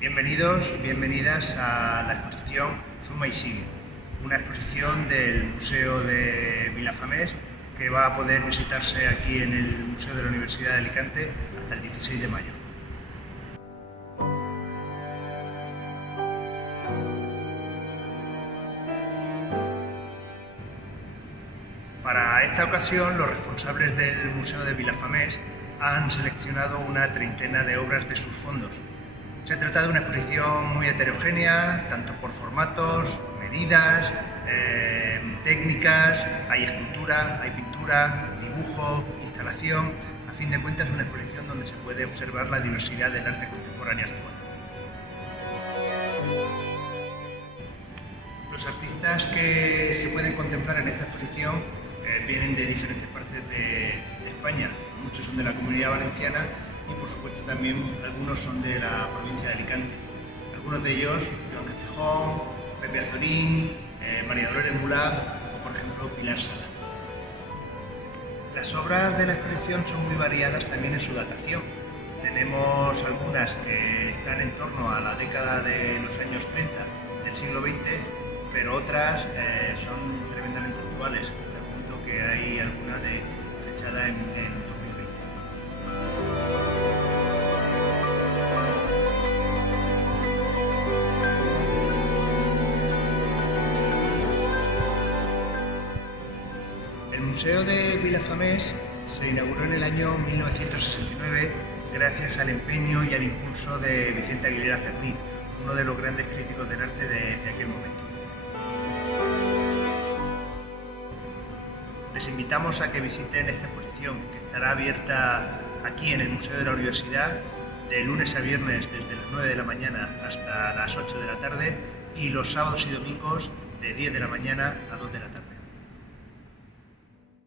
Bienvenidos, bienvenidas a la exposición Suma y Sigue, una exposición del Museo de Vilafamés que va a poder visitarse aquí en el Museo de la Universidad de Alicante hasta el 16 de mayo. Para esta ocasión, los responsables del Museo de Vilafamés han seleccionado una treintena de obras de sus fondos. Se trata de una exposición muy heterogénea, tanto por formatos, medidas, técnicas, hay escultura, hay pintura, dibujo, instalación. A fin de cuentas, es una exposición donde se puede observar la diversidad del arte contemporáneo actual. Los artistas que se pueden contemplar en esta exposición vienen de diferentes partes de España. Muchos son de la Comunidad Valenciana y, por supuesto, también algunos son de la provincia de Alicante. Algunos de ellos, Joan Castejón, Pepe Azorín, María Dolores Mulá o, por ejemplo, Pilar Sala. Las obras de la exposición son muy variadas también en su datación. Tenemos algunas que están en torno a la década de los años 30 del siglo XX, pero otras son tremendamente actuales, hasta el punto que hay alguna fechada en 2020. El Museo de Vilafamés se inauguró en el año 1969 gracias al empeño y al impulso de Vicente Aguilera Cerny, uno de los grandes críticos del arte de aquel momento. Les invitamos a que visiten esta exposición, que estará abierta aquí en el Museo de la Universidad de lunes a viernes desde las 9 de la mañana hasta las 8 de la tarde y los sábados y domingos de 10 de la mañana a 2 de la tarde.